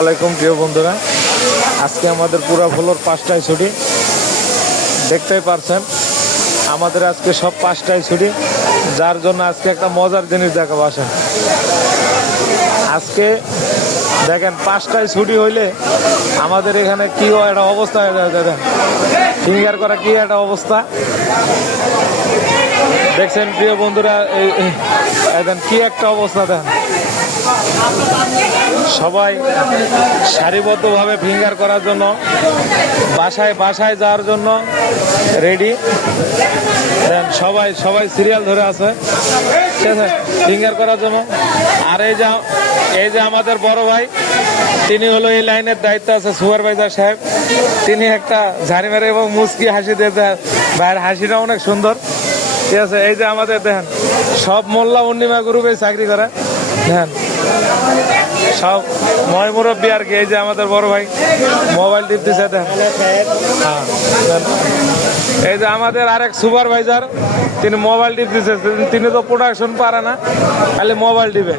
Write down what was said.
আসসালামাইকুম প্রিয় বন্ধুরা। আজকে আমাদের পুরা ফ্লোর পাঁচটায় ছুটি। দেখতেই পারছেন, আমাদের আজকে সব পাঁচটায় ছুটি। যার জন্য আজকে একটা মজার জিনিস দেখাবো, আসেন। আজকে দেখেন, পাঁচটায় ছুটি হইলে আমাদের এখানে কি একটা অবস্থা হয়ে যায়, দেখেন। ফিঙ্গার করা কি একটা অবস্থা। দেখছেন, প্রিয় বন্ধুরা এই- দেখেন, কি একটা অবস্থা, দেখেন। সবাই সারিবদ্ধভাবে ফিঙ্গার করার জন্য, বাসায় বাসায় যাওয়ার জন্য রেডি সবাই সবাই সিরিয়াল ধরে আছে। ঠিক আছে? ফিঙ্গার করার জন্য। আর এই যে এই যে আমাদের বড় ভাই, তিনি হলো এই লাইনের দায়িত্ব আছে সুপারভাইজার সাহেব। তিনি একটা ঝাড়ি মেরে এবং মুস্কি হাসি দিয়ে ভাইয়ের হাসিটা অনেক সুন্দর। ঠিক আছে? এই যে আমাদের দেখেন, সব মোল্লা পূর্ণিমা গ্রুপে চাকরি করে। দেখেন সব ময় মুরব্বী আর কি এই যে আমাদের বড় ভাই মোবাইল টিপতেছে হ্যাঁ, এই যে আমাদের আরেক সুপারভাইজার তিনি মোবাইল টিপতেছে তিনি তো প্রোডাকশন পারে না খালি মোবাইল টিপে।